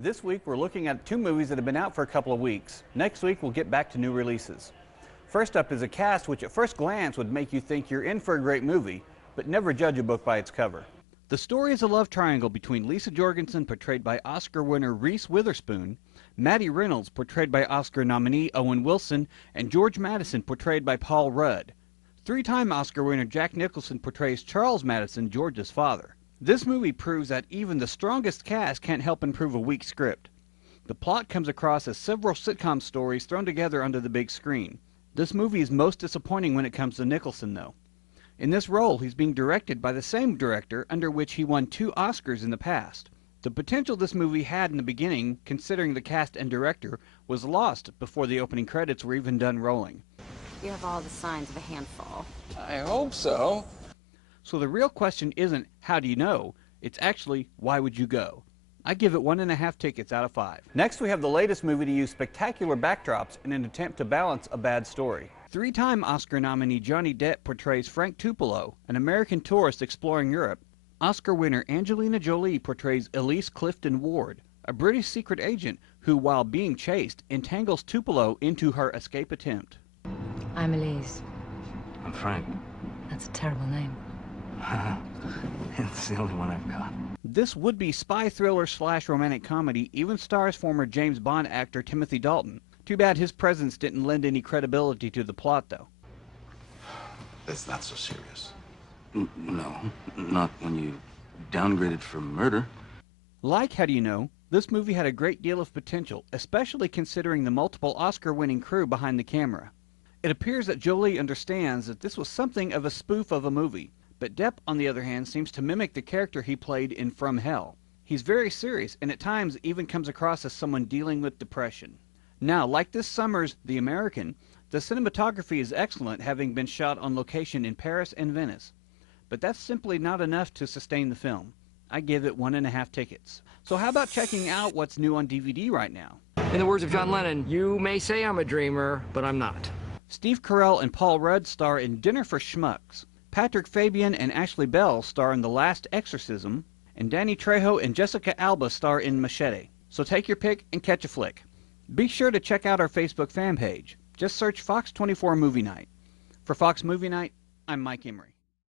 This week we're looking at two movies that have been out for a couple of weeks. Next week we'll get back to new releases. First up is a cast which at first glance would make you think you're in for a great movie, but never judge a book by its cover. The story is a love triangle between Lisa Jorgensen, portrayed by Oscar winner Reese Witherspoon, Maddie Reynolds, portrayed by Oscar nominee Owen Wilson, and George Madison, portrayed by Paul Rudd. Three-time Oscar winner Jack Nicholson portrays Charles Madison, George's father. This movie proves that even the strongest cast can't help improve a weak script. The plot comes across as several sitcom stories thrown together onto the big screen. This movie is most disappointing when it comes to Nicholson, though. In this role, he's being directed by the same director under which he won 2 Oscars in the past. The potential this movie had in the beginning, considering the cast and director, was lost before the opening credits were even done rolling. You have all the signs of a handful. I hope so. So the real question isn't, how do you know? It's actually, why would you go? I give it 1.5 tickets out of 5. Next, we have the latest movie to use spectacular backdrops in an attempt to balance a bad story. Three-time Oscar nominee Johnny Depp portrays Frank Tupelo, an American tourist exploring Europe. Oscar winner Angelina Jolie portrays Elise Clifton Ward, a British secret agent who, while being chased, entangles Tupelo into her escape attempt. I'm Elise. I'm Frank. That's a terrible name. It's the only one I've got. This would-be spy thriller / romantic comedy even stars former James Bond actor Timothy Dalton. Too bad his presence didn't lend any credibility to the plot, though. That's not so serious. No, not when you downgraded for murder. Like How Do You Know, this movie had a great deal of potential, especially considering the multiple Oscar-winning crew behind the camera. It appears that Jolie understands that this was something of a spoof of a movie, but Depp, on the other hand, seems to mimic the character he played in From Hell. He's very serious, and at times even comes across as someone dealing with depression. Now, like this summer's The American, the cinematography is excellent, having been shot on location in Paris and Venice. But that's simply not enough to sustain the film. I give it 1.5 tickets. So how about checking out what's new on DVD right now? In the words of John Lennon, you may say I'm a dreamer, but I'm not. Steve Carell and Paul Rudd star in Dinner for Schmucks. Patrick Fabian and Ashley Bell star in The Last Exorcism, and Danny Trejo and Jessica Alba star in Machete. So take your pick and catch a flick. Be sure to check out our Facebook fan page. Just search Fox 24 Movie Night. For Fox Movie Night, I'm Mike Emery.